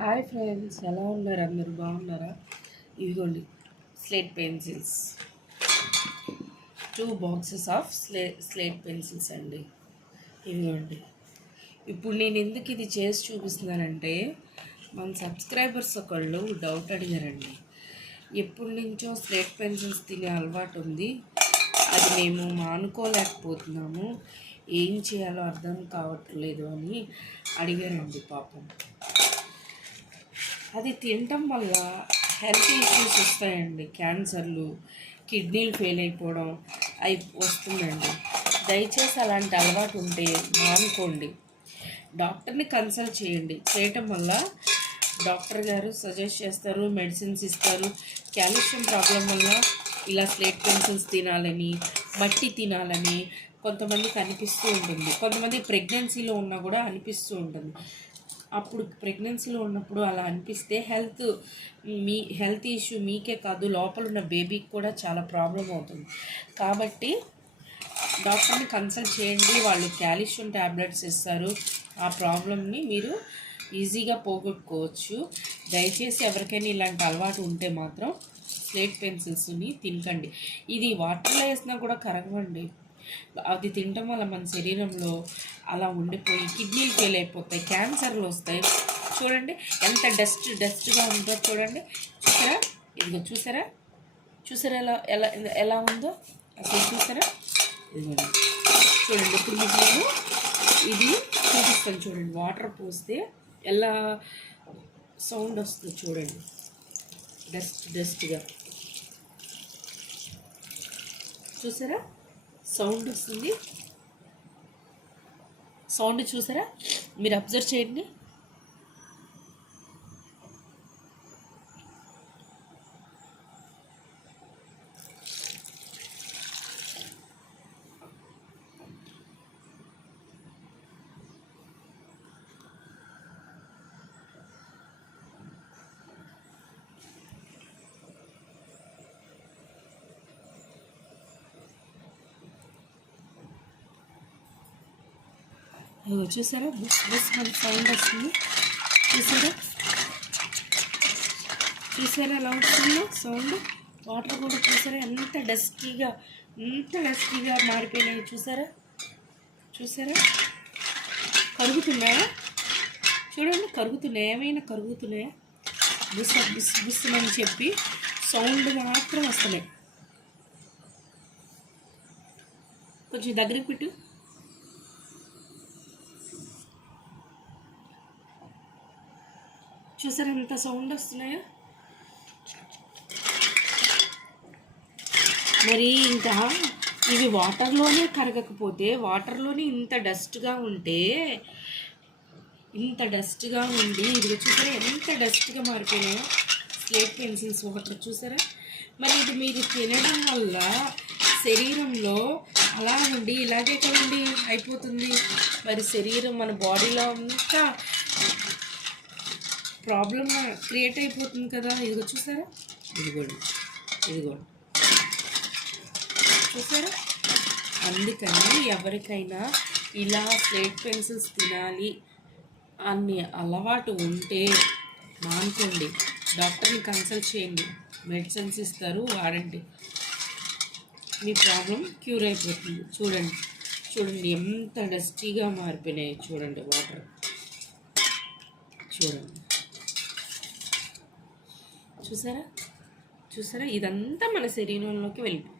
Hi friends ఎలా ఉన్నారు? అందరు బాగున్నారా? ఇదిగోండి slate pencils two boxes of slay slate pencils అండి. ఇదిగోండి. ఇప్పుడు నేను ఎందుకు ఇది చేసి చూపిస్తున్నానంటే మన సబ్స్క్రైబర్స్ ఒకళ్ళు డౌట్ అడిగారండి. ఎప్పటి నుంచో స్లేట్ పెన్సిల్స్ తినే అలవాటు ఉంది. అది మేము మానుకోలేకపోతున్నాము. ఏం చేయాలో అర్థం కావట్లేదు అని అడిగారండి పాపం. అది తినటం వల్ల హెల్త్ ఇష్యూస్ వస్తాయండి. క్యాన్సర్లు కిడ్నీలు ఫెయిల్ అయిపోవడం అయి వస్తుందండి. దయచేసి అలాంటి అలవాటు ఉంటే మానుకోండి. డాక్టర్ని కన్సల్ట్ చేయండి. చేయటం వల్ల డాక్టర్ గారు సజెస్ట్ చేస్తారు మెడిసిన్స్ ఇస్తారు. కాల్షియం ప్రాబ్లం వల్ల ఇలా స్లేట్ పెన్సిల్స్ తినాలని మట్టి తినాలని కొంతమందికి అనిపిస్తూ ఉంటుంది. కొంతమంది ప్రెగ్నెన్సీలో ఉన్నా కూడా అనిపిస్తూ ఉంటుంది. అప్పుడు ప్రెగ్నెన్సీలో ఉన్నప్పుడు అలా అనిపిస్తే హెల్త్ మీ హెల్త్ ఇష్యూ మీకే కాదు లోపల ఉన్న బేబీకి కూడా చాలా ప్రాబ్లం అవుతుంది. కాబట్టి డాక్టర్ని కన్సల్ట్ చేయండి వాళ్ళు క్యాల్షియం ట్యాబ్లెట్స్ ఇస్తారు. ఆ ప్రాబ్లమ్ని మీరు ఈజీగా పోగొట్టుకోవచ్చు. దయచేసి ఎవరికైనా ఇలాంటి అలవాటు ఉంటే మాత్రం స్లేట్ పెన్సిల్స్ని తినకండి. ఇది వాటర్లో వేసినా కూడా కరగవండి. అది తినటం వల్ల మన శరీరంలో అలా ఉండిపోయి కిడ్నీలు ఫెయిల్ అయిపోతాయి క్యాన్సర్లు వస్తాయి. చూడండి ఎంత డస్ట్ డస్ట్గా ఉందో చూడండి. చూసారా? ఇదిగో చూసారా? చూసారా ఎలా ఎలా ఎలా ఉందో? అసలు చూసారా? ఇదిగోండి చూడండి ఇప్పుడు మీకు నేను ఇది చూపిస్తాను చూడండి. వాటర్ పోస్తే ఎలా సౌండ్ వస్తుంది చూడండి. డస్ట్ డస్ట్గా చూసారా? సౌండ్ వస్తుంది. సౌండ్ చూసారా? మీరు అబ్జర్వ్ చేయండి. చూసారా? బుక్స్ బుస్ మన సౌండ్ వస్తుంది. చూసారా? చూసారా ఎలా వస్తుందో సౌండ్? వాటర్ కూడా చూసారా? ఎంత డస్టీగా ఎంత డస్టీగా మారిపోయినాయి చూసారా? చూసారా? కరుగుతున్నాయా? చూడండి కరుగుతున్నాయి? ఏమైనా కరుగుతున్నాయా? బుస్ బుస్ బుస్ అని చెప్పి సౌండ్ మాత్రం వస్తున్నాయి. కొంచెం దగ్గరికి పెట్టు. చూసారా ఎంత సౌండ్ వస్తున్నాయో? మరి ఇంకా ఇవి వాటర్లోనే కరగకపోతే వాటర్లోనే ఇంత డస్ట్గా ఉంటే ఇంత డస్ట్గా ఉండి ఇది చూసారా ఎంత డస్ట్గా మారిపోయినాయో? స్లేట్ పెన్సిల్స్ వాటర్ చూసారా? మరి ఇది మీరు తినడం వల్ల శరీరంలో అలా ఉండి ఇలాగే కదండి అయిపోతుంది. మరి శరీరం మన బాడీలో అంతా ప్రాబ్లం క్రియేట్ అయిపోతుంది కదా. ఇదిగో చూసారా? ఇదిగోండి. ఇదిగోండి. చూసారా? అందుకని ఎవరికైనా ఇలా స్లేట్ పెన్సిల్స్ తినాలి అన్ని అలవాటు ఉంటే మానుకోండి. డాక్టర్ని కన్సల్ట్ చేయండి. మెడిసిన్స్ ఇస్తారు వాడండి. మీ ప్రాబ్లం క్యూర్ అయిపోతుంది. చూడండి. చూడండి ఎంత డస్టీగా మారిపోయినాయి. చూడండి వాటర్. చూడండి. చూసారా? చూసారా? ఇదంతా మన శరీరంలోకి వెళ్ళిపోతుంది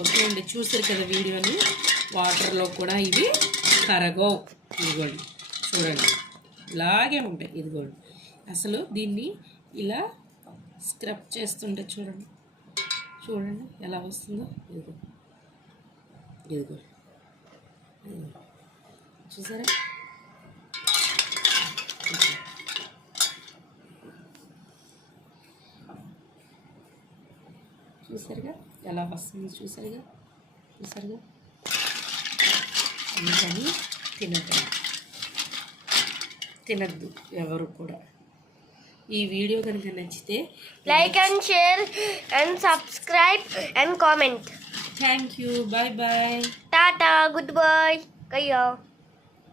ఓకే అండి చూసారు కదా వీడియోని? వాటర్లో కూడా ఇవి కరగవు. ఇదిగోండి చూడండి. ఇలాగే ఉంటాయి. ఇదిగోండి. అసలు దీన్ని ఇలా స్క్రబ్ చేస్తుంటే చూడండి. చూడండి ఎలా వస్తుందో. ఇదిగో. ఇదిగో. చూసారా? చూసారుగా? ఎలా వస్తుంది చూసారుగా? చూసారుగా? అందుకని తినకండి తినద్దు ఎవరు కూడా. ఈ వీడియో కనుక నచ్చితే like and share and subscribe and comment. Thank you bye bye tata goodbye kayo